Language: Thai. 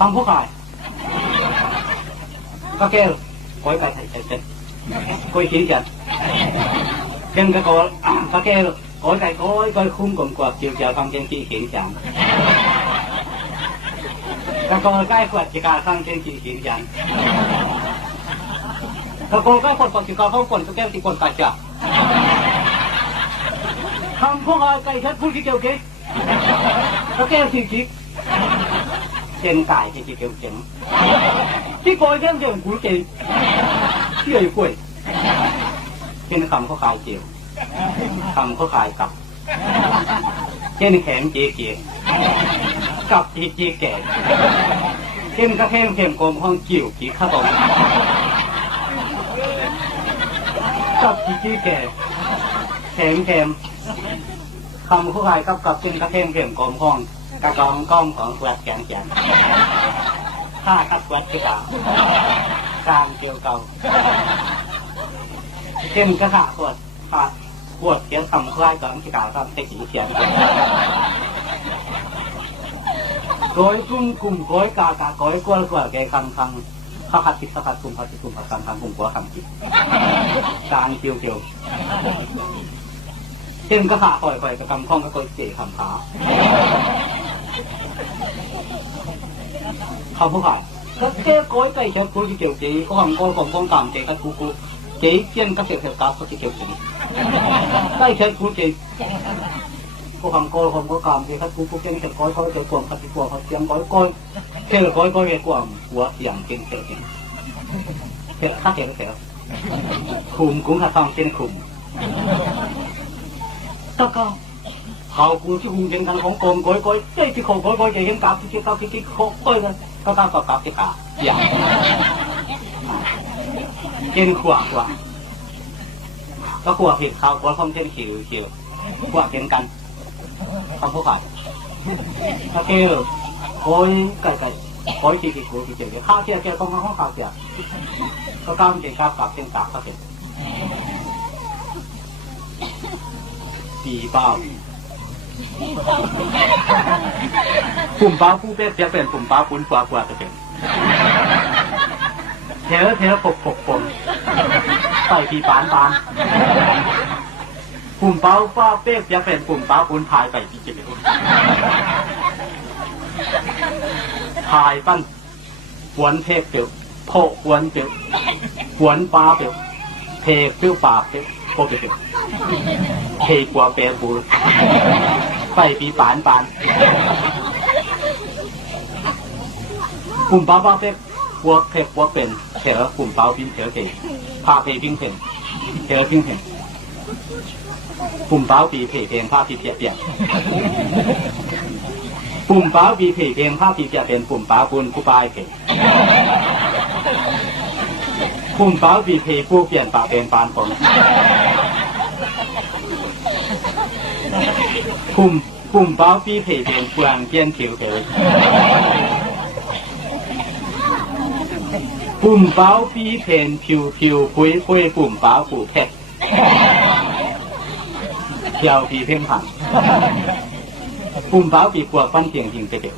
không có phải có kêu coi cái thầy coi kiến chân chân cái có kêu coi khung cùng quạt chiều chờ con trên chi kiến chân cái quạt chỉ cả sang trên chi kiến chân cái quạt chỉ cả không quạt cái kêu chỉ quạt cả chả không có ai cái hết phun cái kêu kia có kêu thì chỉ trên cải thì chỉ kêu chừng cái coi cái đường cúi chị chưa quỷ trên không có khai chiều không có khai cặp trên kẽm chỉ cặp chỉ kẹt trên các kẽm gồm hoang chiều chỉ khá tổng cặp chỉ kẹt kẽm không có khai cặp trên các kẽm gồm hoang các con còn quẹt chạmถ้าคัดวัดที่ป่าการเกี่ยวเก่าเช่นกระถาขวดเขียนทำคล้ายกับที่กล่าวทำให้สีเขียนก้อยกุ้งกลุ่มก้อยกากาก้อยกล้วยกล้วยแกคังข้าคัดติดข้าคัดกลุ่มคัดติดกลุ่มคัดคังกลุ่มกัวคำจิตการเกี่ยวเช่นกระถาข่อยกับคำคล้องกับก้อยเสียคำขาkhông có phải cái cối cây cho cô kiểu gì có hàng cô còn con cảm thấy các cô chỉ trên các sự cá có kiểu gì cây chơi cô chỉ có hàng cô không có cảm thấy các cô trên cái cối có cái cuồng các cái cuồng các tiếng cối thế là cối cái cuồng của tiếng trên cái thế là khác cái khum cũng là xong trên khum tất cảเขากูที่หูยังทางของโกงก้อยเจ้าที่เขาก้อยจะเห็นกับที่เขาที่เขาก้อยนะเขาก้าวกับที่กาอย่างเช่นขวาก็ขวาผิดเขาขวาคอมเช่นขิวขวาเป็นกันเขาพวกเขาถ้าเกี่ยวก้อยไก่ก้อยที่กูที่เกี่ยวข้าวเกี่ยวต้องข้าวเกี่ยวก็ก้าวเป็นก้าวกับเช่นตากก็เป็นปีเป้าปุ่มเป้าผู้เป็นจะเป็นปุ่มเป้าปุ้นกว่าจะเป็นเทปปนใส่ปีปานปุ่มเป้าป้าเป๊ะจะเป็นปุ่มเป้าปุ้นพายไปปีจิ๋วพายปั้นหวนเทปเปียวโผหวนเปียวหวนปลาเปียวเทปเปียวปลาเปียวโผเปียวเทกว่าเปียวปูไปปีปานปุ่มเป้าเป๊ะวัวเทปวัวเป็นเถอะปุ่มเป้าพิ้งเถอะเก๋พาเพพิ้งเห็นเถอะพิ้งเห็นปุ่มเป้าปีเพเพงผ้าปีเปียเปียปุ่มเป้าปีเพเพงผ้าปีเปียเป็นปุ่มเป้าปุนผู้ปลายเก๋ปุ่มเป้าปีเพผู้เปลี่ยนปากเป็นปานผงปุ่มเป้าปีเพเป็นเปลืองเปี้ยนผิวเก๋ปุ่มเป้าปีเพนผิวปุ้ยปุ่มเป้าปูเพชรเที่ยวปีเพ่งผ่านปุ่มเป้าปีกวกฟันเสียงจริงไปเก๋